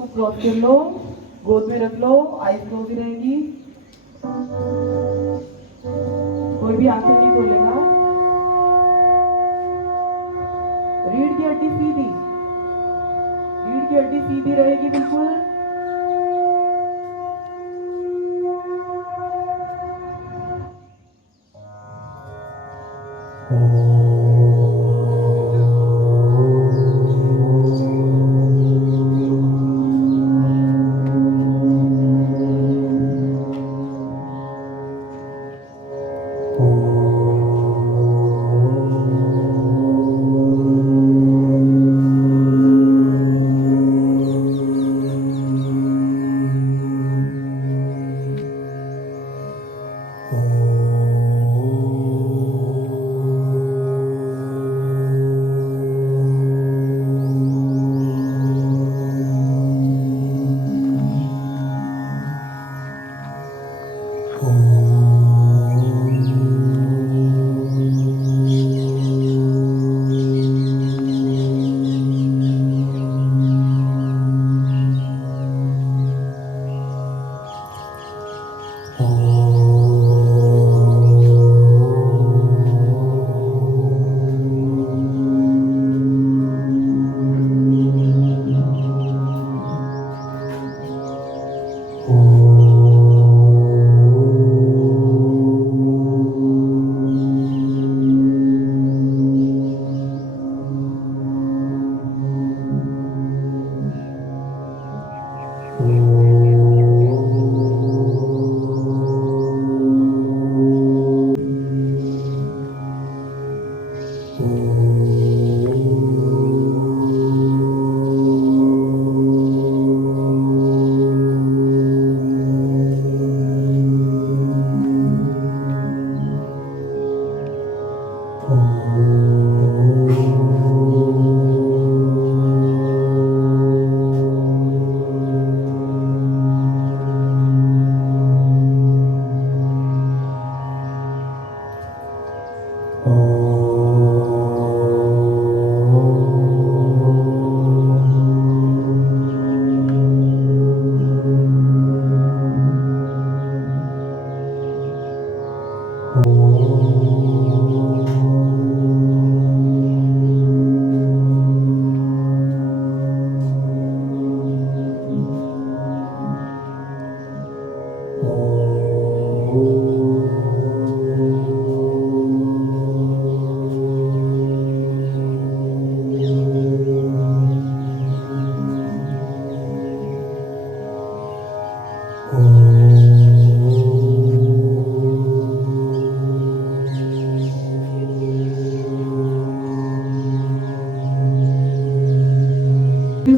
को क्रॉस कर लो, गोद में रख लो, आईज क्लोज ही रहेंगी, कोई भी आंखें नहीं खोलेगा। रीढ़ की हड्डी सीधी, रीढ़ की हड्डी सीधी रहेगी बिल्कुल।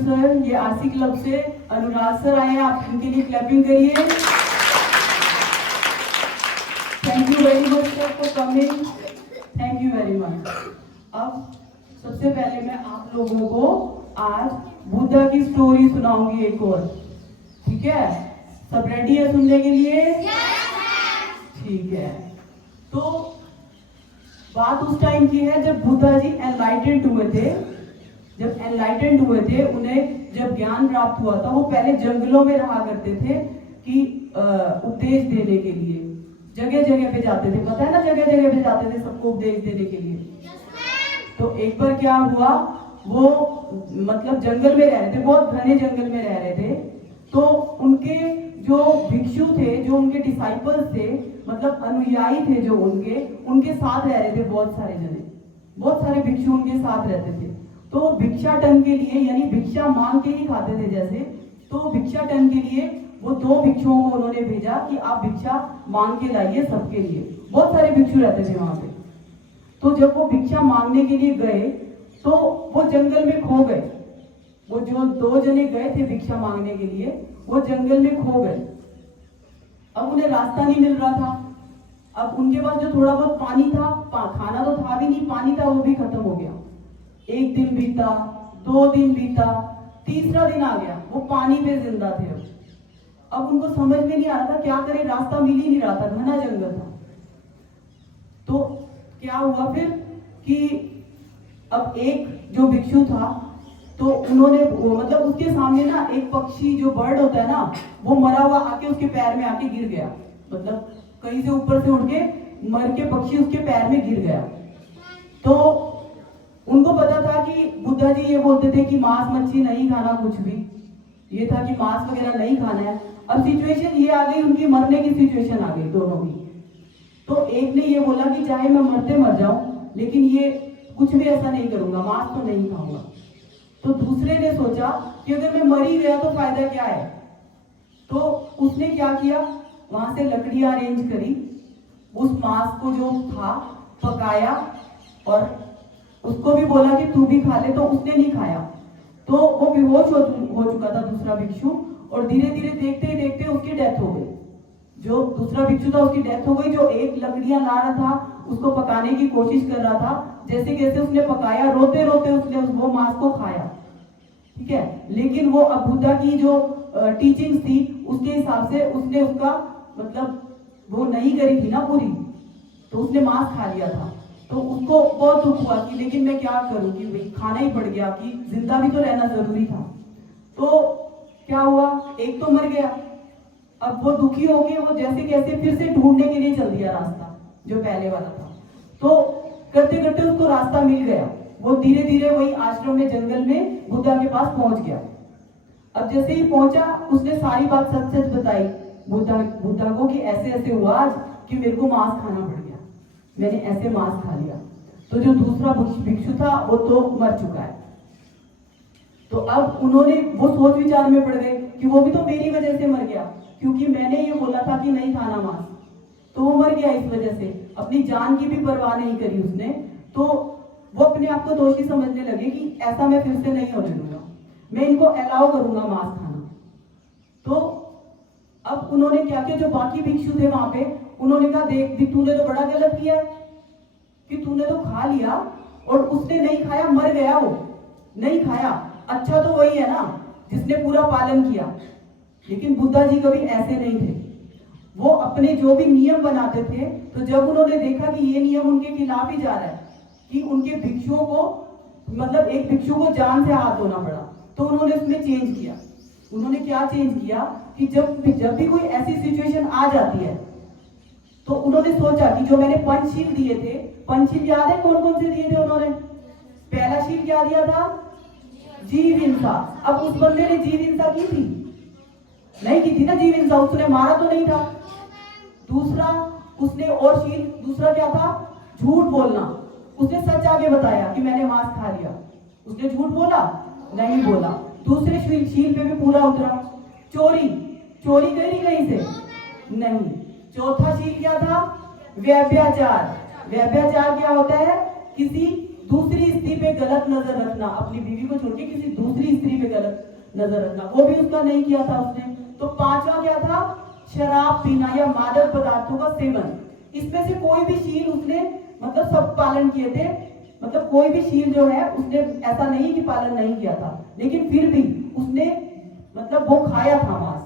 सर, ये आरसी क्लब से अनुराग सर आए हैं, आप इनके लिए क्लैपिंग करिए। Thank you very much sir for coming, thank you very much. अब सबसे पहले मैं आप लोगों को आज बुद्धा की स्टोरी सुनाऊंगी एक और, ठीक है? सब रेडी है सुनने के लिए? ठीक है। तो बात उस टाइम की है जब बुद्धा जी एनलाइटेंड हुए थे। जब एनलाइटेंड हुए थे, उन्हें जब ज्ञान प्राप्त हुआ था, वो पहले जंगलों में रहा करते थे कि उपदेश देने के लिए जगह जगह पे जाते थे। पता है ना, जगह जगह पे जाते थे सबको उपदेश देने के लिए। तो एक बार क्या हुआ, वो मतलब जंगल में रह रहे थे, बहुत घने जंगल में रह रहे थे। तो उनके जो भिक्षु थे, जो उनके डिसाइपल्स थे, मतलब अनुयायी थे जो उनके साथ रह रहे थे। बहुत सारे जने, बहुत सारे भिक्षु उनके साथ रहते थे। तो भिक्षाटन के लिए, यानी भिक्षा मांग के ही खाते थे जैसे, तो भिक्षाटन के लिए वो 2 भिक्षुओं को उन्होंने भेजा कि आप भिक्षा मांग के लाइए सबके लिए। बहुत सारे भिक्षु रहते थे वहां पे। तो जब वो भिक्षा मांगने के लिए गए तो वो जंगल में खो गए। वो जो 2 जने गए थे भिक्षा मांगने के लिए, वो जंगल में खो गए। अब उन्हें रास्ता नहीं मिल रहा था। अब उनके पास जो थोड़ा बहुत पानी था, खाना तो था भी नहीं, पानी था वो भी खत्म हो गया। 1 दिन बीता, 2 दिन बीता, तीसरा दिन आ गया, वो पानी पे जिंदा थे। अब उनको समझ में नहीं आ रहा था क्या करें, रास्ता मिल ही नहीं रहा था, घना जंगल था। तो क्या हुआ फिर कि अब एक जो भिक्षु था तो उन्होंने मतलब उसके सामने ना एक पक्षी जो बर्ड होता है ना, वो मरा हुआ आके उसके पैर में आके गिर गया, मतलब कहीं से ऊपर से उड़ के मर के पक्षी उसके पैर में गिर गया। तो उनको पता था कि बुद्धा जी ये बोलते थे कि मांस मच्छी नहीं खाना, कुछ भी ये था कि मांस वगैरह नहीं खाना है। अब सिचुएशन ये आ गई, उनकी मरने की सिचुएशन आ गई दोनों की। तो एक ने ये बोला कि चाहे मैं मरते मर जाऊं, लेकिन ये कुछ भी ऐसा नहीं करूंगा, मांस तो नहीं खाऊंगा। तो दूसरे ने सोचा कि अगर मैं मर ही गया तो फायदा क्या है। तो उसने क्या किया, वहां से लकड़ियां अरेंज करी, उस मांस को जो था पकाया और उसको भी बोला कि तू भी खा ले, तो उसने नहीं खाया। तो वो बेहोश हो चुका था दूसरा भिक्षु, और धीरे धीरे देखते ही देखते उसकी डेथ हो गई। जो दूसरा भिक्षु था उसकी डेथ हो गई। जो एक लकड़ियां ला रहा था उसको पकाने की कोशिश कर रहा था, जैसे कैसे उसने पकाया, रोते रोते उसने वो मांस को खाया, ठीक है। लेकिन वो अब बुद्धा की जो टीचिंग्स थी उसके हिसाब से उसने उसका मतलब वो नहीं करी थी ना पूरी, तो उसने मांस खा लिया था। तो उसको बहुत दुख हुआ कि लेकिन मैं क्या करूं, कि भाई खाना ही पड़ गया, कि जिंदा भी तो रहना जरूरी था। तो क्या हुआ, एक तो मर गया। अब वो दुखी हो गए, वो जैसे कैसे फिर से ढूंढने के लिए चल दिया रास्ता जो पहले वाला था। तो करते करते उसको रास्ता मिल गया। वो धीरे धीरे वही आश्रम में जंगल में बुद्धा के पास पहुंच गया। अब जैसे ही पहुंचा उसने सारी बात सच सच बताई बुद्धा को कि ऐसे ऐसे हुआ आज कि मेरे को मांस खाना पड़ गया, मैंने ऐसे मांस खा लिया। तो जो दूसरा भिक्षु था वो तो मर चुका है। तो अब उन्होंने वो सोच विचार में पड़ गए कि वो भी तो मेरी वजह से मर गया, क्योंकि मैंने ये बोला था कि नहीं खाना मांस, तो वो मर गया इस वजह से। अपनी जान की भी परवाह नहीं करी उसने। तो वो अपने आप को दोषी समझने लगे कि ऐसा मैं फिर से नहीं होने दूंगा, मैं इनको अलाउ करूंगा मांस खाना। तो अब उन्होंने क्या किया, जो बाकी भिक्षु थे वहां पे, उन्होंने कहा देख तूने तो बड़ा गलत किया कि तूने तो खा लिया और उसने नहीं खाया, मर गया, वो नहीं खाया। अच्छा तो वही है ना जिसने पूरा पालन किया। लेकिन बुद्धा जी कभी ऐसे नहीं थे। वो अपने जो भी नियम बनाते थे, तो जब उन्होंने देखा कि ये नियम उनके खिलाफ ही जा रहा है, कि उनके भिक्षुओं को मतलब एक भिक्षु को जान से हाथ धोना पड़ा, तो उन्होंने उसमें चेंज किया। उन्होंने क्या चेंज किया कि जब भी कोई ऐसी सिचुएशन आ जाती है, तो उन्होंने सोचा कि जो मैंने पंचशील दिए थे, पंचशील याद है कौन कौन से दिए थे उन्होंने? पहला शील क्या दिया था? जीव हिंसा। अब उस बंदे ने जीव हिंसा की थी? नहीं की थी ना जीव हिंसा, उसने मारा तो नहीं था। दूसरा उसने और शील दूसरा क्या था? झूठ बोलना। उसने सच आगे बताया कि मैंने मांस खा लिया, उसने झूठ बोला? नहीं बोला। दूसरे शील पे भी पूरा उतरा। चोरी करी कहीं से? नहीं। चौथा शील क्या था? व्यभिचार। व्यभिचार क्या होता है? किसी दूसरी स्त्री पे गलत नजर रखना, अपनी बीवी को छोड़ के किसी दूसरी स्त्री पे गलत नजर रखना, वो भी उसका नहीं किया था उसने। तो पांचवा क्या था? शराब पीना या मादक पदार्थों का सेवन। इसमें से कोई भी शील उसने मतलब सब पालन किए थे, मतलब कोई भी शील जो है उसने ऐसा नहीं कि पालन नहीं किया था, लेकिन फिर भी उसने मतलब वो खाया था मांस।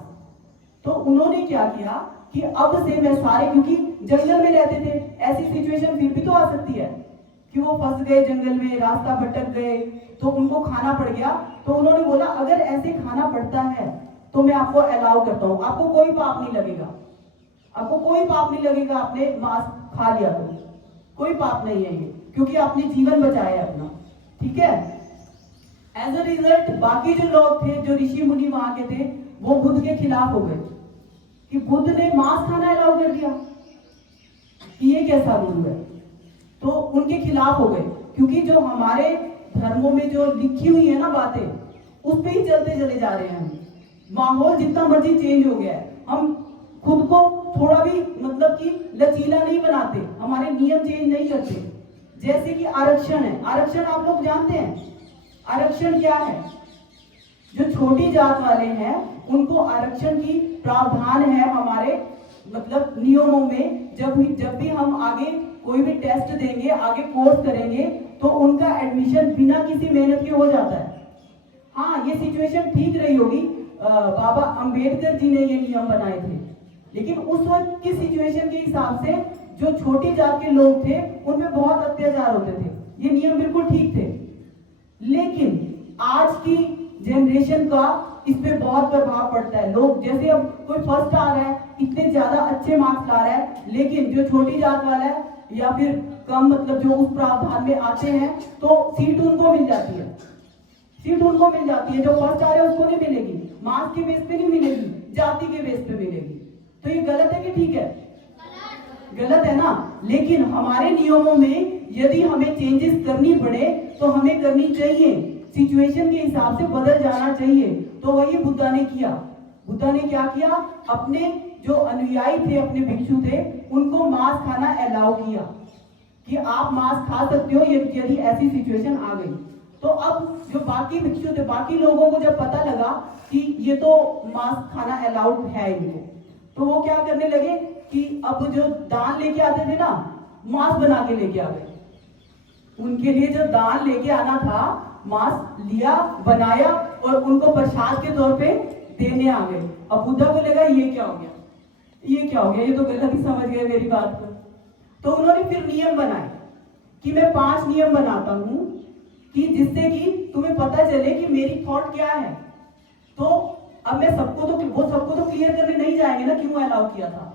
तो उन्होंने क्या किया कि अब से मैं सारे, क्योंकि जंगल में रहते थे, ऐसी सिचुएशन फिर भी तो आ सकती है कि वो फंस गए जंगल में, रास्ता भटक गए, तो उनको खाना पड़ गया। तो उन्होंने बोला अगर ऐसे खाना पड़ता है तो मैं आपको अलाउ करता हूं, आपको कोई पाप नहीं लगेगा, आपको कोई पाप नहीं लगेगा, आपने मांस खा लिया तो कोई पाप नहीं है ये, क्योंकि आपने जीवन बचाया है अपना, ठीक है। एज अ रिजल्ट बाकी जो लोग थे, जो ऋषि मुनि वहां के थे, वो बुद्ध के खिलाफ हो गए कि बुद्ध ने मांस खाना अलाउ कर दिया, कि ये कैसा रूल है। तो उनके खिलाफ हो गए, क्योंकि जो हमारे धर्मों में जो लिखी हुई है ना बातें, उस पे ही चलते चले जा रहे हैं हम। माहौल जितना मर्जी चेंज हो गया है, हम खुद को थोड़ा भी मतलब कि लचीला नहीं बनाते, हमारे नियम चेंज नहीं करते। जैसे कि आरक्षण है, आरक्षण आप लोग जानते हैं आरक्षण क्या है? जो छोटी जात वाले हैं उनको आरक्षण की प्रावधान है हमारे मतलब नियमों में। जब भी हम आगे कोई भी टेस्ट देंगे, आगे कोर्स करेंगे, तो उनका एडमिशन बिना किसी मेहनत के हो जाता है। हाँ, ये सिचुएशन ठीक रही होगी, बाबा अंबेडकर जी ने ये नियम बनाए थे, लेकिन उस वक्त की सिचुएशन के हिसाब से जो छोटी जात के लोग थे उनमें बहुत अत्याचार होते थे, ये नियम बिल्कुल ठीक थे। लेकिन आज की जनरेशन का इस पे बहुत प्रभाव पड़ता है। लोग जैसे अब कोई फर्स्ट आ रहा है, इतने ज्यादा अच्छे मार्क्स ला रहा है, लेकिन जो छोटी जात वाला है या फिर कम मतलब जो उस प्रावधान में आते हैं तो सीट उनको मिल जाती है, सीट उनको मिल जाती है। जो फर्स्ट आ रहे हैं उसको नहीं मिलेगी, मार्क्स के बेस पे नहीं मिलेगी, जाति के बेस पे मिलेगी। तो ये गलत है कि ठीक है? गलत है ना। लेकिन हमारे नियमों में यदि हमें चेंजेस करनी पड़े तो हमें करनी चाहिए, सिचुएशन के हिसाब से बदल जाना चाहिए। तो वही बुद्धा ने किया। बुद्धा ने क्या किया? अपने जो अनुयायी थे, अपने भिक्षु थे, उनको मांस खाना अलाउ किया कि आप मांस खा सकते हो यदि ऐसी सिचुएशन आ गई। तो अब जो बाकी भिक्षु थे, बाकी लोगों को जब पता लगा कि ये तो मांस खाना अलाउड है इनको, तो वो क्या करने लगे कि अब जो दान लेके आते थे ना, मांस बना के लेके आ गए। उनके लिए जो दान लेके आना था, मांस लिया, बनाया और उनको प्रसाद के तौर पे देने आ गए। अब बुद्धा को लगा ये क्या हो गया, ये क्या हो गया, ये तो गलत ही समझ गए मेरी बात को। तो उन्होंने फिर नियम बनाए कि मैं 5 नियम बनाता हूं कि जिससे कि तुम्हें पता चले कि मेरी थॉट क्या है। तो अब मैं सबको तो क्लियर करने नहीं जाएंगे ना क्यों अलाउ किया था,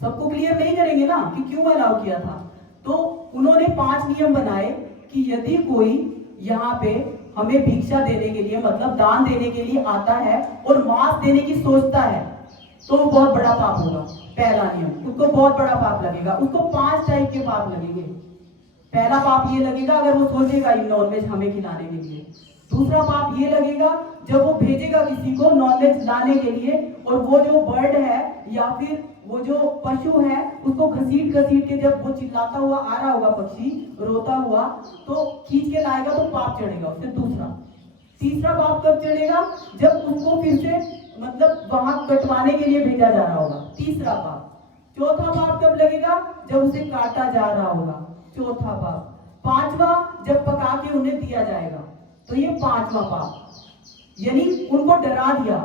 सबको क्लियर नहीं करेंगे ना कि क्यों अलाउ किया था। तो उन्होंने 5 नियम बनाए कि यदि कोई यहाँ पे हमें भिक्षा देने के लिए मतलब दान देने के लिए आता है और मांस देने की सोचता है तो वो बहुत बड़ा पाप होगा। पहला नियम, उसको बहुत बड़ा पाप लगेगा, उसको 5 टाइप के पाप लगेंगे। पहला पाप ये लगेगा अगर वो सोचेगा नॉनवेज हमें खिलाने के लिए। दूसरा पाप ये लगेगा जब वो भेजेगा किसी को नॉनवेज लाने के लिए और वो जो बर्ड है या फिर वो जो पशु है उसको घसीट घसीट के जब वो चिल्लाता हुआ आ रहा होगा, पक्षी रोता हुआ, तो खींच के लाएगा तो पाप चढ़ेगा उससे। दूसरा, तीसरा पाप कब चढ़ेगा? जब उसको फिर से मतलब वहां कटवाने के लिए भेजा जा रहा होगा, तीसरा पाप। चौथा पाप कब लगेगा? जब उसे काटा जा रहा होगा, चौथा पाप। पांचवा, जब पका के उन्हें दिया जाएगा, तो ये 5वां पाप। यानी उनको डरा दिया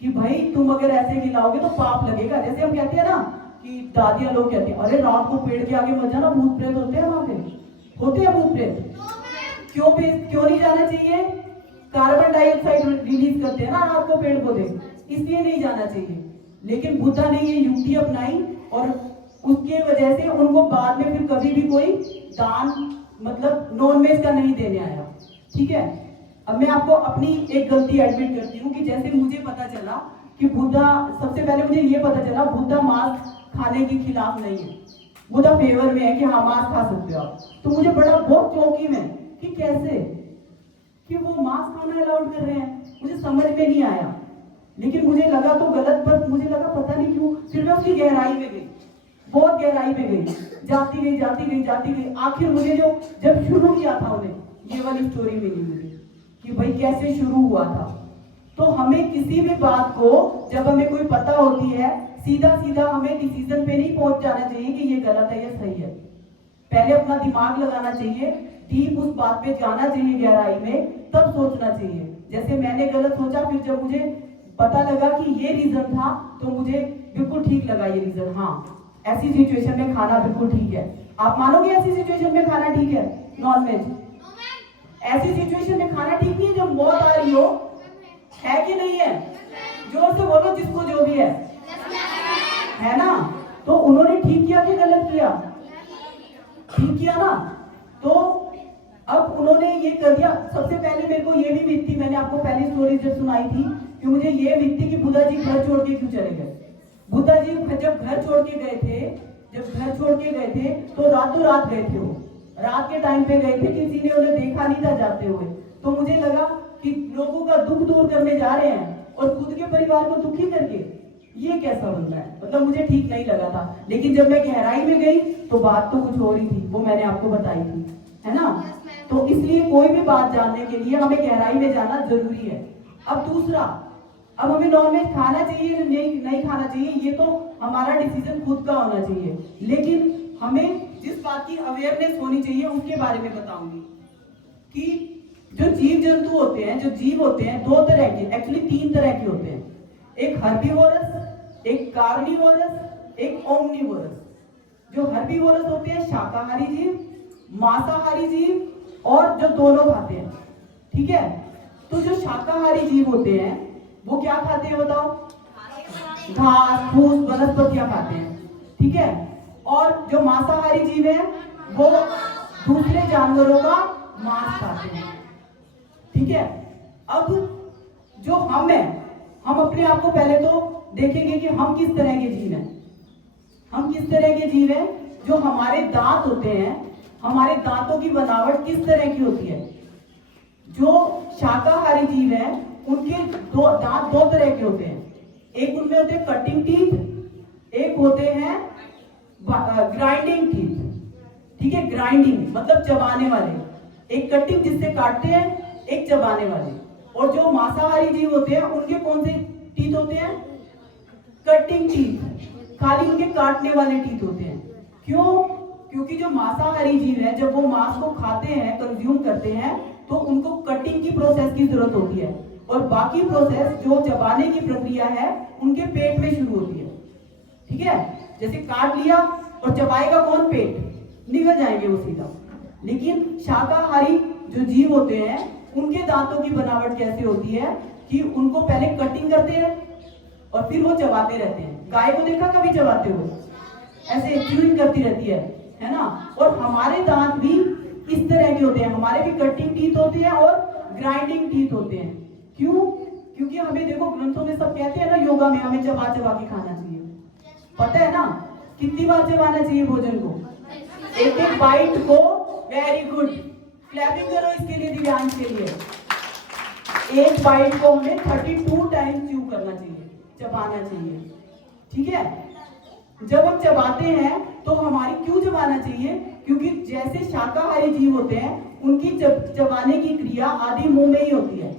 कि भाई तुम अगर ऐसे खिलाओगे तो पाप लगेगा। जैसे हम कहते हैं ना कि दादियां लोग कहते हैं अरे रात को पेड़ के आगे मत जाना, भूत प्रेत होते हैं वहां पे, होते हैं भूत प्रेत। क्यों नहीं जाना चाहिए? कार्बन डाइऑक्साइड रिलीज करते हैं ना रात को पेड़ पौधे, इसलिए नहीं जाना चाहिए। लेकिन बुद्धा ने ये युक्ति अपनाई और उसके वजह से उनको बाद में फिर कभी भी कोई दान मतलब नॉनवेज का नहीं देने आया। ठीक है, अब मैं आपको अपनी एक गलती एडमिट करती हूँ कि जैसे मुझे पता चला कि बुद्धा, सबसे पहले मुझे ये पता चला बुद्धा मांस खाने के खिलाफ नहीं है, बुद्धा फेवर में है कि हाँ मांस खा सकते हो आप। तो मुझे बड़ा बहुत चौंकी में कि कैसे कि वो मांस खाना अलाउड कर रहे हैं, मुझे समझ में नहीं आया। लेकिन मुझे लगा तो गलत, पर मुझे लगा पता नहीं क्यों। फिर मैं उसकी गहराई में गई, बहुत गहराई में गई, जाती गई। आखिर मुझे जो जब शुरू किया था उन्हें ये वाली स्टोरी मिली मुझे कि भाई कैसे शुरू हुआ था। तो हमें किसी भी बात को जब हमें कोई पता होती है, सीधा सीधा हमें डिसीजन पे नहीं पहुंच जाना चाहिए कि ये गलत है या सही है। पहले अपना दिमाग लगाना चाहिए, डीप उस बात पे जाना चाहिए गहराई में, तब सोचना चाहिए। जैसे मैंने गलत सोचा, फिर जब मुझे पता लगा कि ये रीजन था तो मुझे बिल्कुल ठीक लगा ये रीजन। हाँ, ऐसी सिचुएशन में खाना बिल्कुल ठीक है। आप मानोगे ऐसी सिचुएशन में खाना ठीक है नॉनवेज? ऐसी सिचुएशन में खाना ठीक नहीं है जब मौत आ रही हो, है कि नहीं है? जोर से बोलो जिसको जो भी है ना। तो उन्होंने ठीक किया कि गलत किया? ठीक किया ना। तो अब उन्होंने ये कर दिया। सबसे पहले मेरे को ये भी मिथ थी, मैंने आपको पहली स्टोरी जब सुनाई थी कि मुझे ये मिथ थी कि बुद्धा जी घर छोड़ के क्यों चले गए। बुद्धा जी जब घर छोड़ के गए थे तो रातों रात गए थे, वो रात के टाइम पे गए थे, किसी ने उन्हें देखा नहीं था जाते हुए। तो मुझे लगा कि लोगों का दुख दूर करने जा रहे हैं और खुद के परिवार को दुखी करके, ये कैसा बंदा है? मतलब मुझे ठीक नहीं लगा था। लेकिन जब मैं गहराई में गई तो बात तो कुछ और ही थी, वो मैंने आपको बताई थी, है ना। तो इसलिए कोई भी बात जानने के लिए हमें गहराई में जाना जरूरी है। अब दूसरा, अब हमें नॉनवेज खाना चाहिए नहीं खाना चाहिए, ये तो हमारा डिसीजन खुद का होना चाहिए। लेकिन हमें जिस बात की अवेयरनेस होनी चाहिए उसके बारे में बताऊंगी कि जो जीव जंतु होते हैं, जो जीव होते हैं, 2 तरह के, एक्चुअली 3 तरह के होते हैं। एक हर्बीवोरस, एक कार्निवोरस, एक ओमनिवोरस। जो हर्बीवोरस होते हैं शाकाहारी जीव, मांसाहारी जीव, और जो दोनों खाते हैं। ठीक है। तो जो शाकाहारी जीव होते हैं वो क्या खाते हैं बताओ? घास फूस वनस्पतियां खाते हैं, ठीक है। और जो मांसाहारी जीव है वो दूसरे जानवरों का मांस खाते हैं, ठीक है। अब जो हम हैं, हम अपने आप को पहले तो देखेंगे कि हम किस तरह के जीव हैं। हम किस तरह के जीव हैं? जो हमारे दांत होते हैं, हमारे दांतों की बनावट किस तरह की होती है? जो शाकाहारी जीव हैं उनके दांत दो तरह के होते हैं। एक उनमें होते हैं कटिंग टीथ, एक होते हैं ग्राइंडिंग टीथ, ठीक है। ग्राइंडिंग मतलब चबाने वाले। एक कटिंग जिससे काटते हैं, एक चबाने वाले। और जो मांसाहारी जीव होते हैं उनके कौन से टीथ होते हैं? कटिंग टीथ, खाली उनके काटने वाले टीथ होते हैं। क्यों? क्योंकि जो मांसाहारी जीव है जब वो मांस को खाते हैं, कंज्यूम करते हैं, तो उनको कटिंग की प्रोसेस की जरूरत होती है, और बाकी प्रोसेस जो चबाने की प्रक्रिया है उनके पेट में शुरू होती है, ठीक है। जैसे काट लिया और चबाएगा कौन? पेट, निकल जाएंगे वो सीधा। लेकिन शाकाहारी जो जीव होते हैं उनके दांतों की बनावट कैसे होती है कि उनको पहले कटिंग करते हैं और फिर वो चबाते रहते हैं। गाय को देखा कभी चबाते हुए? ऐसे च्यूइंग करती रहती है ना। और हमारे दांत भी इस तरह के होते हैं, हमारे भी कटिंग टीथ होते हैं और ग्राइंडिंग टीथ होते हैं। क्यों? क्योंकि हमें देखो ग्रंथों में सब कहते हैं ना, योगा में हमें चबा चबा के खाना चाहिए। पता है ना कितनी बार चबाना चाहिए भोजन को? एक एक बाइट को। वेरी गुड, क्लैपिंग करो इसके लिए, दिव्यांश के लिए। एक बाइट को हमें 32 टाइम च्यू करना चाहिए, चबाना चाहिए, ठीक है। जब हम चबाते हैं तो हमारी क्यों चबाना चाहिए? क्योंकि जैसे शाकाहारी जीव होते हैं उनकी चबाने की क्रिया आदि मुंह में ही होती है,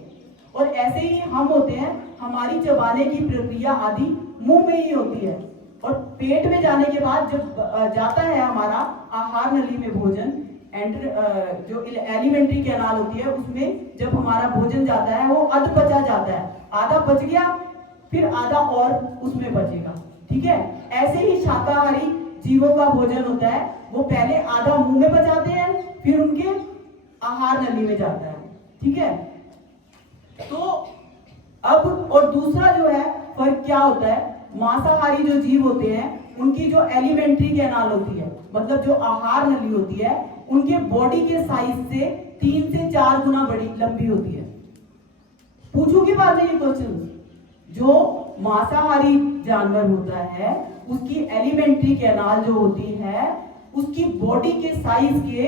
और ऐसे ही हम होते हैं, हमारी चबाने की प्रक्रिया आदि मुंह में ही होती है। और पेट में जाने के बाद जब जाता है हमारा आहार नली में भोजन, जो एलिमेंट्री कैनाल होती है उसमें जब हमारा भोजन जाता है वो अध पचा जाता है। आधा पच गया फिर आधा और उसमें बचेगा, ठीक है। ऐसे ही शाकाहारी जीवों का भोजन होता है, वो पहले आधा मुंह में पचाते हैं फिर उनके आहार नली में जाता है, ठीक है। तो अब और दूसरा जो है फर्क क्या होता है, मांसाहारी जो जीव होते हैं उनकी जो एलिमेंट्री कैनाल होती है, मतलब जो आहार नली होती है, उनके बॉडी के साइज से 3 से 4 गुना बड़ी लंबी होती है। पूछूंगी बाद में ये क्वेश्चन। जो मांसाहारी जानवर होता है उसकी एलिमेंट्री कैनाल जो होती है उसकी बॉडी के साइज के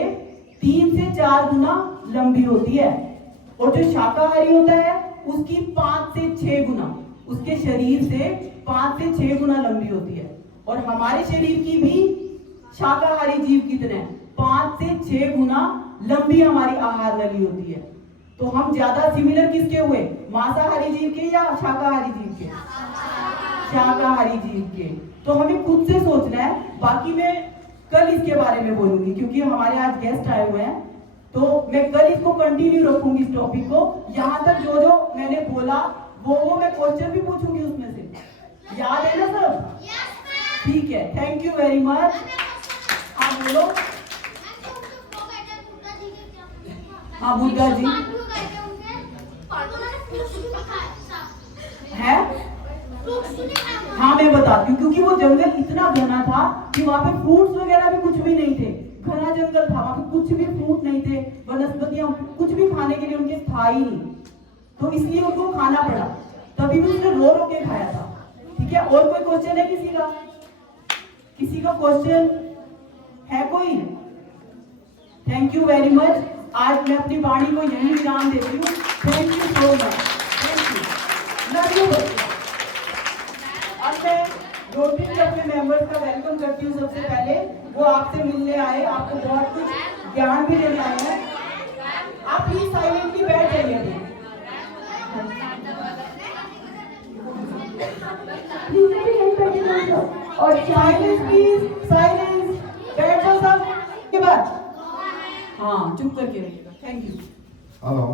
3 से 4 गुना लंबी होती है, और जो शाकाहारी होता है उसकी 5 से 6 गुना, उसके शरीर से 5 से 6 गुना लंबी होती है। और हमारे शरीर की भी शाकाहारी जीव की तरह 5 से 6 गुना लंबी हमारी आहार नली होती है। तो हम ज्यादा सिमिलर किसके हुए? मांसाहारी जीव के या शाकाहारी जीव के? शाकाहारी जीव के। तो हमें खुद से सोचना है। बाकी मैं कल इसके बारे में बोलूंगी क्योंकि हमारे आज गेस्ट आए हुए हैं, तो मैं कल इसको कंटिन्यू रखूंगी इस टॉपिक को। यहाँ तक जो जो मैंने बोला वो मैं क्वेश्चन भी पूछूंगी उसमें से। याद है ना सब? ठीक है, थैंक यू वेरी मच। हाँ बोलो। हाँ बुद्धा जी है। हाँ मैं बताती हूँ, क्योंकि वो जंगल इतना घना था कि वहाँ पे फ्रूट्स वगैरह भी कुछ भी नहीं थे। घना जंगल था, वहाँ पे कुछ भी फ्रूट नहीं थे, वनस्पतियां कुछ भी खाने के लिए उनके था ही नहीं, तो इसलिए उनको खाना पड़ा। तभी भी उसने रो रो के खाया था, ठीक है। और कोई क्वेश्चन है किसी का? किसी का क्वेश्चन है कोई? Thank you very much. आज मैं अपनी वाणी को यही विराम देती हूँ। Thank you so much, thank you, love you बच्चे। अब मैं रोटरी क्लब के मेंबर्स का वेलकम करती हूँ। सबसे पहले वो आपसे मिलने आए, आपको बहुत कुछ ज्ञान भी देने आए हैं। आप प्लीज साइलेंटली बैठ जाइए। और साइलेंस प्लीज, साइलेंस, बैठ जाओ सब के बाद। हाँ चुप करके रहिएगा। Thank you. Hello,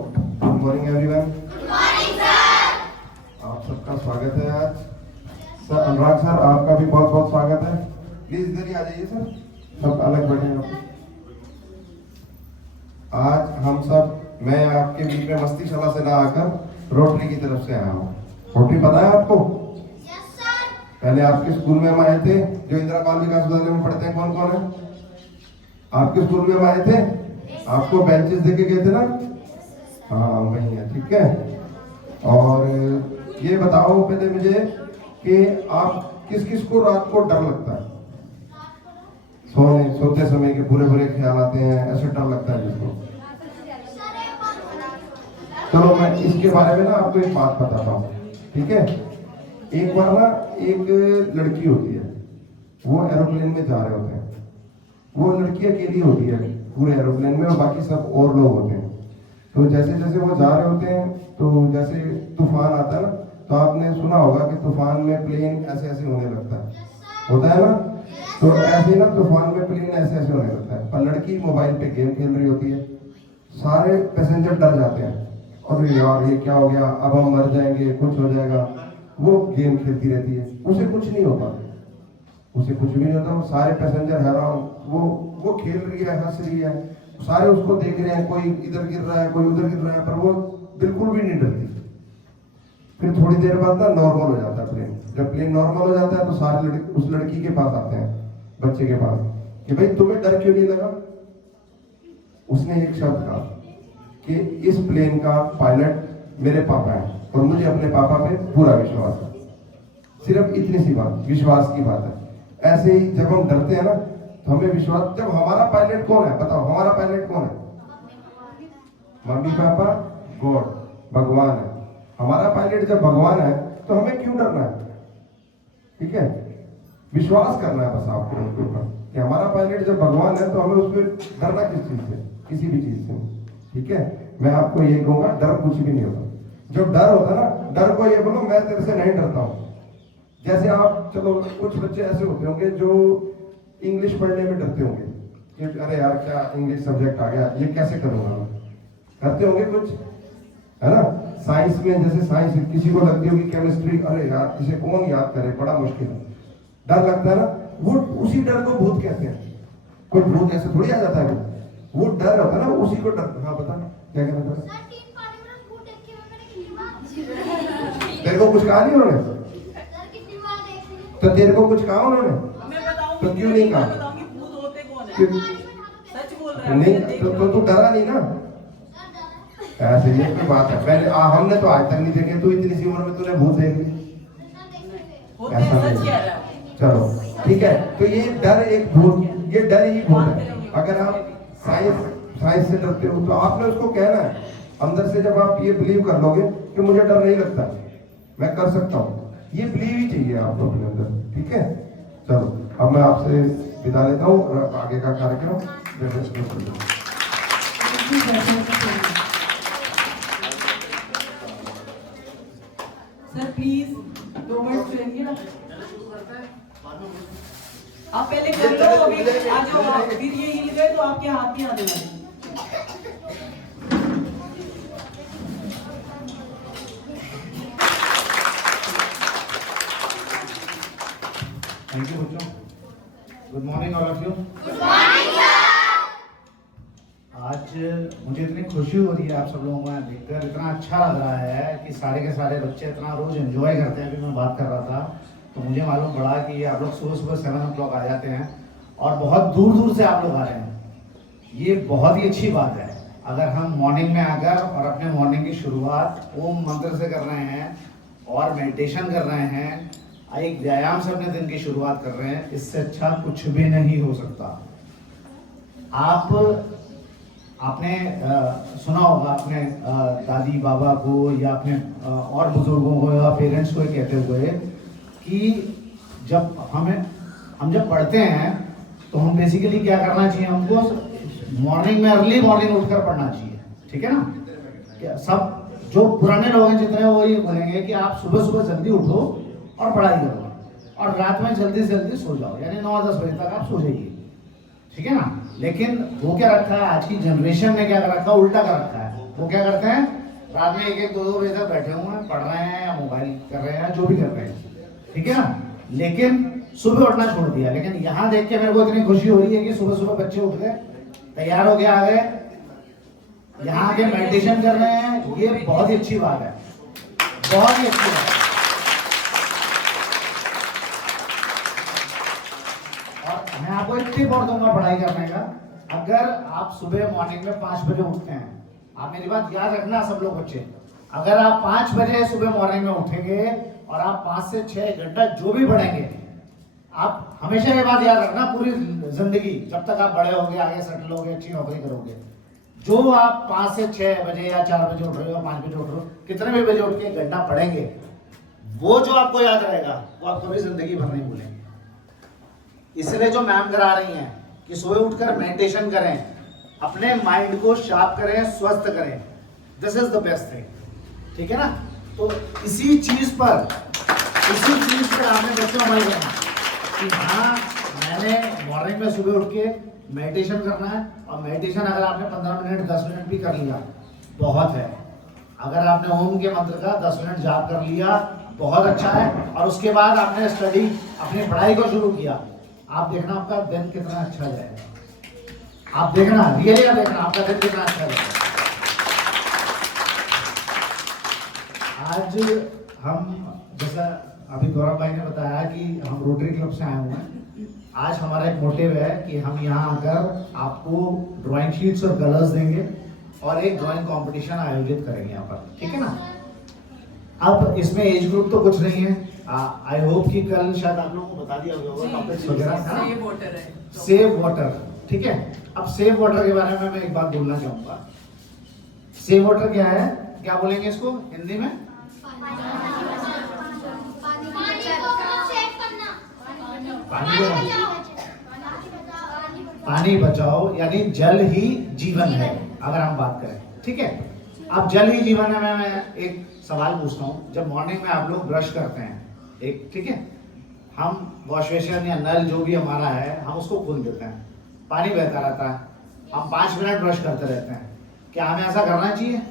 good morning everyone. Good morning sir. आप सबका स्वागत है आज। सर अनुराग सर आपका भी बहुत बहुत स्वागत है। प्लीज इधर ही आ जाइए सर, सब अलग बैठे हैं। आज हम सब मैं आपके बीच में मस्तीशाला से ना आकर रोटरी की तरफ से आया हूँ। रोटरी पता है आपको? Yes sir. पहले आपके स्कूल में हम आए थे, जो इंदिरा बाल विकास विद्यालय में पढ़ते हैं, कौन कौन है आपके स्कूल में हम आए थे? आपको बेंचेस देके गए थे ना? हाँ वही है, ठीक है। और ये बताओ पहले मुझे कि आप किस किस को रात को डर लगता है? सोते समय के बुरे बुरे ख्याल आते हैं, ऐसे डर लगता है जिसको? चलो मैं इसके बारे में ना आपको एक बात बताता हूँ, ठीक है। एक बार ना एक लड़की होती है, वो एरोप्लेन में जा रहे होते हैं। वो लड़की अकेली होती है पूरे एरोप्लेन में और बाकी सब और लोग होते हैं। तो जैसे जैसे वो जा रहे होते हैं तो जैसे तूफान आता है ना, तो आपने सुना होगा कि तूफान में प्लेन ऐसे ऐसे होने लगता है, होता है ना? तो ऐसे ना तूफान में प्लेन ऐसे ऐसे होने लगता है। पर लड़की मोबाइल पे गेम खेल रही होती है। सारे पैसेंजर डर जाते हैं, अरे यार ये क्या हो गया, अब हम मर जाएंगे, कुछ हो जाएगा। वो गेम खेलती रहती है, उसे कुछ नहीं होता, उसे कुछ भी नहीं होता। वो सारे पैसेंजर हैरान, वो खेल रही है, हंस रही है, सारे उसको देख रहे हैं, कोई इधर गिर रहा है, कोई उधर गिर रहा है, पर वो बिल्कुल भी नहीं डरती। फिर थोड़ी देर बाद ना नॉर्मल हो जाता है प्लेन। जब प्लेन नॉर्मल हो जाता है तो सारे उस लड़की के पास आते हैं, बच्चे के पास, कि भाई तुम्हें डर क्यों नहीं लगा? उसने एक शब्द कहा कि इस प्लेन का पायलट मेरे पापा है और मुझे अपने पापा पे पूरा विश्वास है। सिर्फ इतनी सी बात, विश्वास की बात है। ऐसे ही जब हम डरते हैं ना तो हमें विश्वास, जब हमारा पायलट कौन है बताओ? हमारा पायलट कौन है? मम्मी पापा, गॉड, भगवान है। हमारा पायलट जब भगवान है तो हमें क्यों डरना है? ठीक है, विश्वास करना है बस आपको उनके ऊपर कि हमारा पायलट जब भगवान है तो हमें उस पर डरना किस चीज से? किसी भी चीज से, ठीक है। मैं आपको ये कहूंगा, डर कुछ भी नहीं होता। जो डर होता ना, डर को ये बोलो मैं तेरे से नहीं डरता हूं। जैसे आप, चलो कुछ बच्चे ऐसे होते होंगे जो इंग्लिश पढ़ने में डरते होंगे कि अरे यार क्या इंग्लिश सब्जेक्ट आ गया, ये कैसे करूंगा मैं, करते होंगे कुछ, है ना। साइंस में जैसे साइंस किसी को लगती होगी केमिस्ट्री, अरे यार इसे कौन याद करे, बड़ा मुश्किल है, डर लगता है ना। वो उसी डर को भूत कहते हैं। कोई भूत ऐसे थोड़ी आ जाता है, वो डर होता है ना, उसी को डर। हाँ बता क्या कहना था? तेरे को कुछ कहा नहीं उन्होंने? तो तेरे को कुछ कहा उन्होंने? तो क्यों नहीं कहा? नहीं तो तू डरा नहीं ना? ऐसे ये कोई बात है? पहले हमने तो आज तक नहीं देखे, तू इतनी सी उम्र में तूने भूत देख ली? ऐसा नहीं। चलो ठीक है, तो ये डर एक भूत, ये डर ही भूत है। अगर आप साइंस से डरते हो तो आपने उसको कहना है अंदर से, जब आप ये बिलीव कर लोगे कि मुझे डर नहीं लगता, मैं कर सकता हूँ, ये बिलीव ही चाहिए आपको अपने अंदर, ठीक है। चलो अब मैं आपसे विदा लेता हूँ और आगे का कार्यक्रम सर प्लीज 2 मिनट सुनेंगे ना? आप पहले कर लो, अभी आ जाओ आप, फिर ये हिल गए तो आपके हाथ में आने वाले। थैंक यू बच्चों। Good morning all of you. Good morning sir. आज मुझे इतनी खुशी हो रही है आप सब लोगों को देखकर, इतना अच्छा लग रहा है कि सारे के सारे बच्चे इतना रोज एंजॉय करते हैं। अभी मैं बात कर रहा था तो मुझे मालूम पड़ा कि आप लोग सुबह सुबह 7 o'clock आ जाते हैं और बहुत दूर दूर से आप लोग आ रहे हैं। ये बहुत ही अच्छी बात है। अगर हम मॉर्निंग में आकर और अपने मॉर्निंग की शुरुआत ओम मंत्र से कर रहे हैं और मेडिटेशन कर रहे हैं, एक व्यायाम से अपने दिन की शुरुआत कर रहे हैं, इससे अच्छा कुछ भी नहीं हो सकता। आपने सुना होगा अपने दादी बाबा को या अपने और बुजुर्गों को या पेरेंट्स को कहते हुए कि जब हम जब पढ़ते हैं तो हम बेसिकली क्या करना चाहिए, हमको मॉर्निंग में अर्ली मॉर्निंग उठकर पढ़ना चाहिए, ठीक है ना। क्या सब जो पुराने लोग हैं जितने, वो ये बोलेंगे कि आप सुबह सुबह जल्दी उठो और पढ़ाई करो और रात में जल्दी से जल्दी सो जाओ, यानी 9-10 बजे तक आप सो जाइए, ठीक है ना। लेकिन वो क्या रखा है, आज की जनरेशन ने क्या कर रखा है, उल्टा कर रखा है। वो क्या करते हैं, रात में 1-2 बजे तक बैठे हुए हैं, पढ़ रहे हैं या मोबाइल कर रहे हैं, जो भी कर रहे हैं, ठीक है ना। लेकिन सुबह उठना छोड़ दिया। लेकिन यहाँ देख के मेरे को इतनी खुशी हो रही है कि सुबह सुबह बच्चे उठ गए, तैयार हो गए, आ गए, यहाँ आके मेडिटेशन कर रहे हैं, ये बहुत ही अच्छी बात है, बहुत ही अच्छी बात है। और मैं आपको एक टिप और दूंगा पढ़ाई करने का। अगर आप सुबह मॉर्निंग में 5 बजे उठते हैं, आप मेरी बात याद रखना सब लोग बच्चे, अगर आप 5 बजे सुबह मॉर्निंग में उठेंगे और आप 5 से 6 घंटा जो भी पढ़ेंगे, आप हमेशा ये बात याद रखना पूरी जिंदगी, जब तक आप बड़े होंगे, आगे सेटल होगे, अच्छी नौकरी करोगे, जो आप 5 से 6 बजे या 4 बजे उठ रहे हो, 5 बजे उठ रहे हो, कितने भी बजे उठ के 1 घंटा पढ़ेंगे, वो जो आपको याद रहेगा वो आप कभी जिंदगी भर नहीं भूलेंगे। इसलिए जो मैम करा रही हैं कि सुबह उठकर मेडिटेशन करें, अपने माइंड को शार्प करें, स्वस्थ करें, this is the best thing, ठीक है ना। तो इसी चीज पर आपने बच्चों अमल करना कि हाँ मैंने मॉर्निंग में सुबह उठ के मेडिटेशन करना है, और मेडिटेशन अगर आपने 15 मिनट 10 मिनट भी कर लिया बहुत है। अगर आपने ओम के मंत्र का 10 मिनट जाप कर लिया बहुत अच्छा है, और उसके बाद आपने स्टडी अपनी पढ़ाई को शुरू किया, आप देखना आपका दिन कितना अच्छा जाएगा। आप देखना, रियली आप देखना आपका दिन कितना अच्छा जाएगा। आज हम, जैसा अभी गौरव भाई ने बताया कि हम रोटरी क्लब से आए हुए हैं, आज हमारा एक मोटिव है कि हम यहाँ आकर आपको ड्राइंग शीट्स और कलर्स देंगे और एक ड्राइंग कंपटीशन आयोजित करेंगे यहाँ पर, ठीक है ना। अब इसमें एज ग्रुप तो कुछ नहीं है, आई होप कि कल शायद आप लोगों को बता दिया होगा टॉपिक्स वगैरह, सेव वाटर है, सेव वाटर, ठीक है। अब सेव वाटर के बारे में मैं एक बात बोलना चाहूंगा। सेव वाटर क्या है, क्या बोलेंगे इसको हिंदी में? पानी बचाओ, यानी जल ही जीवन है अगर हम बात करें, ठीक है। अब जल ही जीवन है, मैं एक सवाल पूछता हूँ। जब मॉर्निंग में आप लोग ब्रश करते हैं, एक, ठीक है, हम वॉश बेसिन या नल जो भी हमारा है हम उसको खोल देते हैं, पानी बहता रहता है, हम 5 मिनट ब्रश करते रहते हैं। क्या हमें ऐसा करना चाहिए?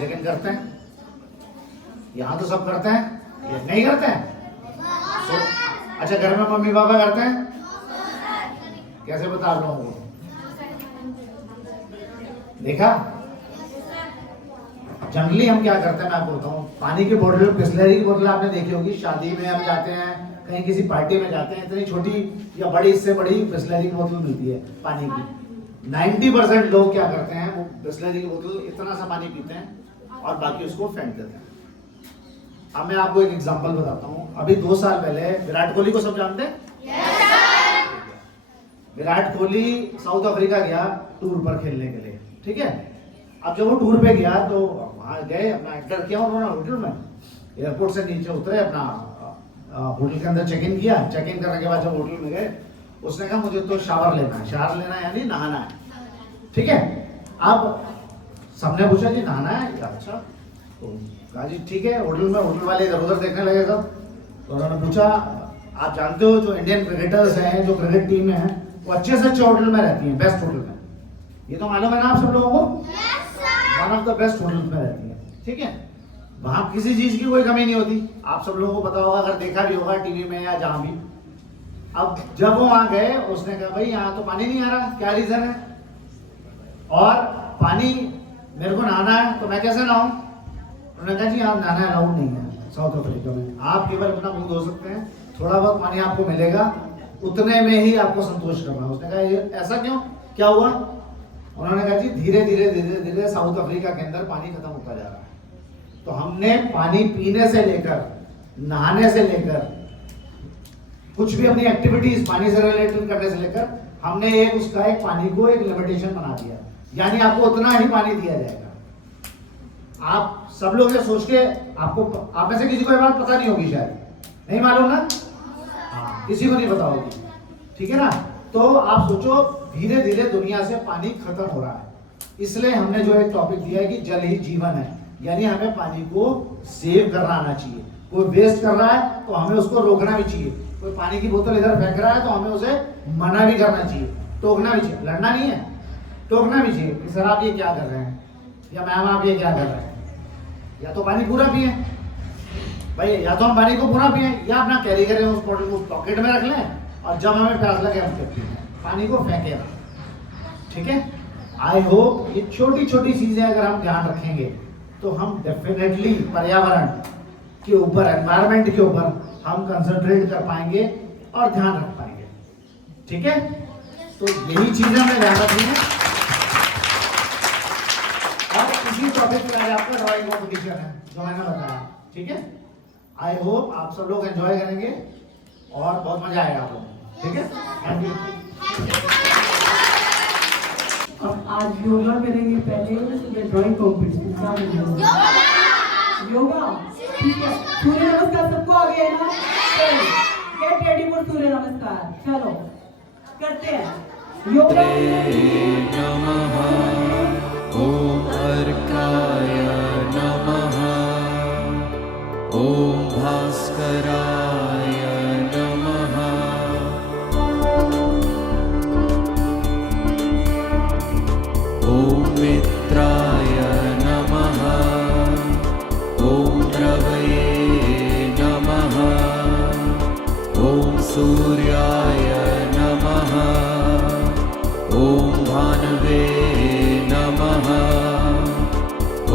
लेकिन करते हैं, यहाँ तो सब करते हैं, ये नहीं करते हैं तो, अच्छा घर में मम्मी पापा करते हैं? कैसे पता आप लोगों को? देखा, जनरली हम क्या करते हैं मैं आपको बताऊं, पानी की बोतल, बिस्लरी की बोतल आपने देखी होगी, शादी में हम जाते हैं, कहीं किसी पार्टी में जाते हैं, इतनी छोटी या बड़ी, इससे बड़ी बिस्लरी की बोतल मिलती है पानी की। 90% लोग क्या करते हैं, वो बिस्लरी की बोतल इतना सा पानी पीते हैं और बाकी उसको फेंक देते हैं। अब मैं आपको एक एग्जांपल बताता हूँ। अभी 2 साल पहले विराट कोहली को सब जानते हैं? विराट कोहली साउथ अफ्रीका गया टूर पर खेलने के लिए, ठीक है। अब जब वो टूर पे गया तो वहां गए, अपना एंटर किया उन्होंने होटल में, एयरपोर्ट से नीचे उतरे, अपना होटल के अंदर चेक इन किया। चेक इन करने के बाद जब होटल में गए, उसने कहा मुझे तो शावर लेना है। शावर लेना है यानी नहाना है, ठीक है। अब सबने पूछा जी नहाना है? अच्छा, तो कहा जी ठीक है। होटल वाले इधर उधर देखने लगे सब, तो उन्होंने पूछा आप जानते हो जो इंडियन क्रिकेटर्स हैं, जो क्रिकेट टीम है, वो अच्छे से अच्छे होटल में रहती हैं, बेस्ट होटल में, ये तो मालूम है ना आप सब लोगों को? One of the best hotel में रहती है, ठीक है। वहां किसी चीज की कोई कमी नहीं होती, आप सब लोगों को पता होगा, अगर देखा भी होगा टीवी में या जहां भी। अब जब वो वहां गए, उसने कहा भाई यहाँ तो पानी नहीं आ रहा, क्या रीजन है? और पानी मेरे को नहाना है, तो मैं कैसे नहाऊं? उन्होंने कहा जी आप नहाना अलाउड नहीं है साउथ अफ्रीका में, आप केवल अपना मुंह धो सकते हैं, थोड़ा बहुत पानी आपको मिलेगा, उतने में ही आपको संतोष करना। उसने कहा ये ऐसा क्यों, क्या हुआ? उन्होंने कहा जी धीरे धीरे साउथ अफ्रीका के अंदर पानी खत्म होता जा रहा है, तो हमने पानी पीने से लेकर नहाने से लेकर कुछ भी अपनी एक्टिविटीज पानी से रिलेटेड करने से लेकर हमने एक पानी को एक लिमिटेशन बना दिया, यानी आपको उतना ही पानी दिया जाएगा। आप सब लोग ये सोच के, आपको आप में से किसी को ये बात पता नहीं होगी, शायद नहीं मालूम ना, हाँ, किसी को नहीं पता होगी, ठीक है ना। तो आप सोचो धीरे धीरे दुनिया से पानी खत्म हो रहा है, इसलिए हमने जो एक टॉपिक दिया है कि जल ही जीवन है, यानी हमें पानी को सेव करना आना चाहिए। कोई वेस्ट कर रहा है तो हमें उसको रोकना भी चाहिए, कोई पानी की बोतल इधर फेंक रहा है तो हमें उसे मना भी करना चाहिए, टोकना भी चाहिए, लड़ना नहीं है, टोकना भी चाहिए कि सर आप ये क्या कर रहे हैं, या मैम आप ये क्या कर रहे हैं। या तो पानी पूरा पिए भाई, या तो हम पानी को पूरा पिए, या अपना कैरी करें, उस बॉटल को पॉकेट में रख लें, और जब हमें प्यास लगे हम पिए, पानी को फेंके ना, ठीक है। आई होप ये छोटी छोटी चीजें अगर हम ध्यान रखेंगे तो हम डेफिनेटली पर्यावरण के ऊपर, एनवायरनमेंट के ऊपर हम कंसंट्रेट कर पाएंगे और ध्यान रख पाएंगे। ठीक है, तो यही चीजें हमें ध्यान रखनी है। और इसी टॉपिक पे आज आपका ड्राइंग कॉम्पिटिशन है जो मैंने बताया। ठीक है, आई होप आप सब लोग एंजॉय करेंगे और बहुत मजा आएगा आप लोग। ठीक है, थैंक यू। अब आज योगा करेंगे, पहले ड्राइंग कॉम्पिटिशन। योगा, ठीक है। सूर्य नमस्कार सबको आ गया है ना? गेट रेडी फॉर सूर्य नमस्कार। चलो करते हैं योगा। नमः ॐ अर्काय नमः ॐ भास्कराय नमः ॐ मित्राय नमः ॐ रवये नमः ॐ सूर्याय नमः ॐ भानवे नमः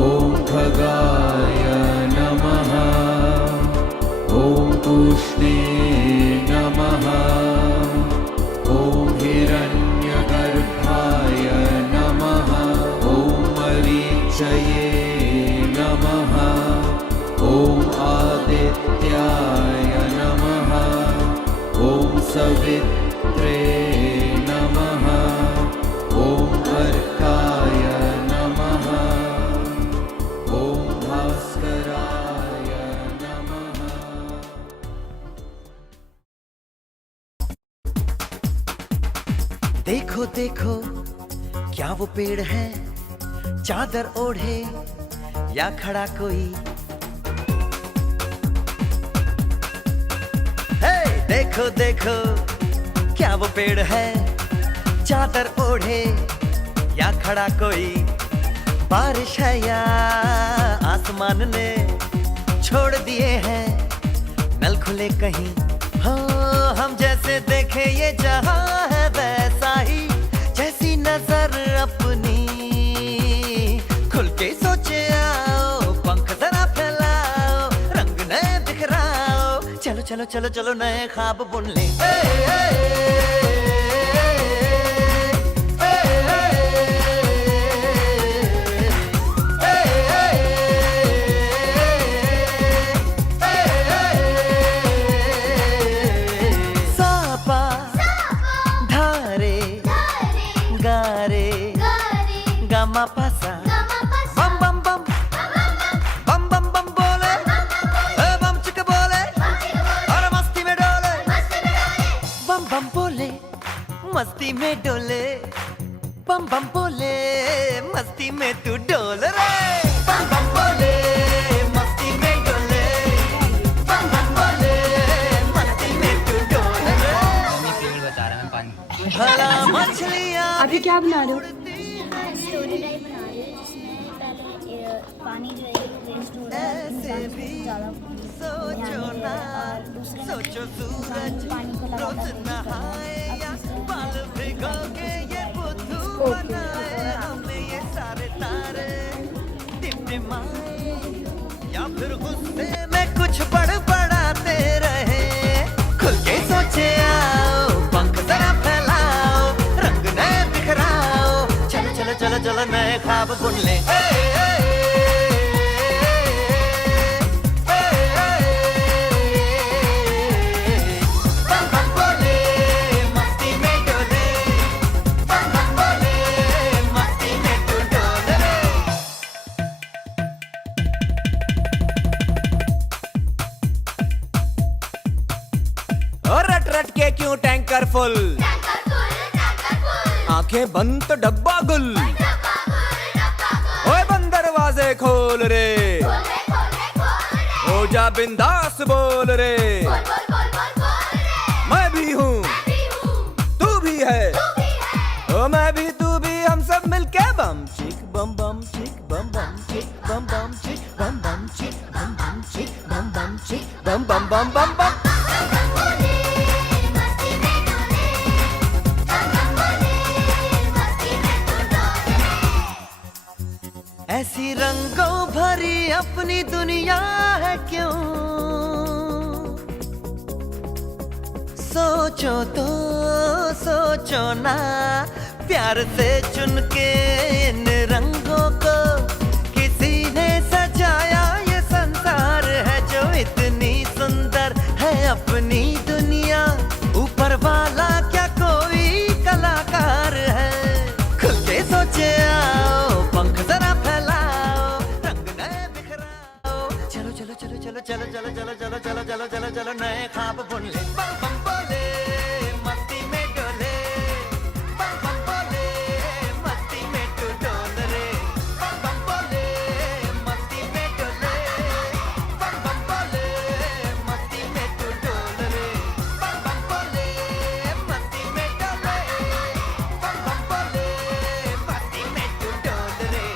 ॐ खगाय नमः ॐ पूष्णे नमः ॐ हिरण्यगर्भाय नमः ॐ मरीचये नमः ॐ आदित्याय नमः ॐ सवित्रे नमः ॐ अर्काय नमः ॐ भास्कराय नमः। देखो देखो क्या वो पेड़ है, चादर ओढ़े या खड़ा कोई। हे देखो देखो क्या वो पेड़ है, चादर ओढ़े या खड़ा कोई। बारिश है या आसमान ने छोड़ दिए हैं नल खुले कहीं। हाँ हम जैसे देखे ये जहां है वैसा ही, जैसी नजर अपनी खुल के सोचे आओ, पंख जरा फैलाओ, रंग नए बिखराओ। चलो चलो चलो चलो नए ख्वाब बुन ले। Gama pasa, bam bam bam, bam bam bam बोले, bam चिक बोले, और मस्ती में डोले, bam bam बोले, मस्ती में डोले, bam bam बोले, मस्ती में तू डोल रे, bam bam बोले, मस्ती में डोले, bam bam बोले, मस्ती में तू डोल रे। बता रहा मैं पानी। भला मछलियाँ अभी क्या बना रहे हो? स्टोरी टाइप बना रही हूँ जिसमें पहले पानी जो है वेस्ट हो रहा है, इंसान ज़्यादा सोचो ना, सोचो सूरज रोज नहाए, बाल भिगो के ये बुद्धू बनाए, हमें ये सारे तारे टिमटिमाए, या फिर गुस्से में कुछ बड़बड़ाते रहे। खुल के सोचे आओ, पंख जरा फैलाओ, रंग नए बिखराओ। चलो चलो चलो चलो नए ख्वाब बुन ले। रट रट के क्यों टैंकर फुल, आंखें बंद तो डब्बा गुल। ओए बंद दरवाजे खोल रे, हो जा बिंदास बोल रे। मैं भी हूँ तू भी है, ओ मैं भी तू भी, हम सब मिलके बम चिक बम बम चिक बम बम चिक बम बम चिक बम बम चिक बम बम चिक बम बम चिक बम बम बम बम बम। ऐसी रंगों भरी अपनी दुनिया है क्यों, सोचो तो सोचो ना, प्यार से चुन के इन रंगों को किसी ने सजाया। ये संसार है जो इतनी सुंदर है अपनी दुनिया, ऊपर वाला क्या कोई कलाकार है। खुल के सोचे आओ, पंख जरा फैलाओ, रंग नए बिखराओ। चलो चलो चलो चलो चलो चलो चलो चलो चलो चलो चलो चलो नए ख्वाब बुन ले। बम बम बोले मस्ती में डोले, बम बम बोले मस्ती में तू डोल रे। बम बम बोले मस्ती में डोले, बम बम बोले मस्ती में तू डोल रे। बम बम बोले मस्ती में डोले, बम बम बोले मस्ती में तू डोल रे।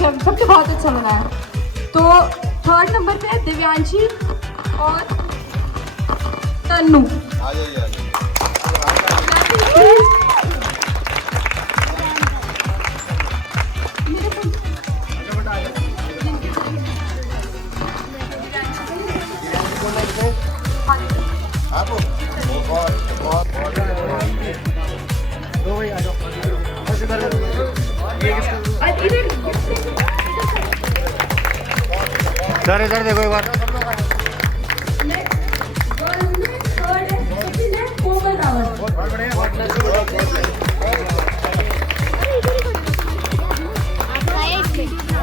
सबसे बहुत अच्छा लगा है। तो 3rd नंबर पे है दिव्यांशी और तन्नू। सर इधर देखो एक बार।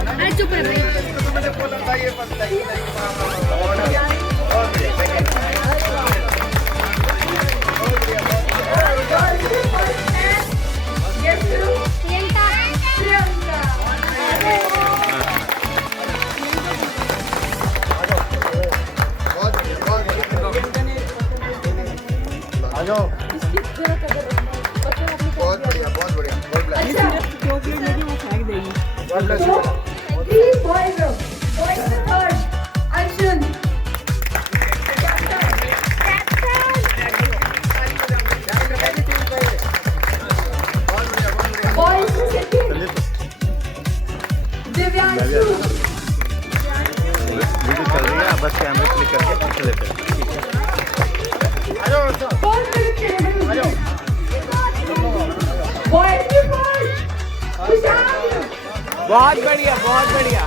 अरे चुप रहे। बहुत बढ़िया बहुत बढ़िया। अर्जुन दिव्यांशु चल रही है, बस कैमरा क्लिक करके पिक्चर लेते हैं। बहुत बढ़िया बहुत बढ़िया।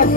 Thank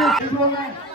you.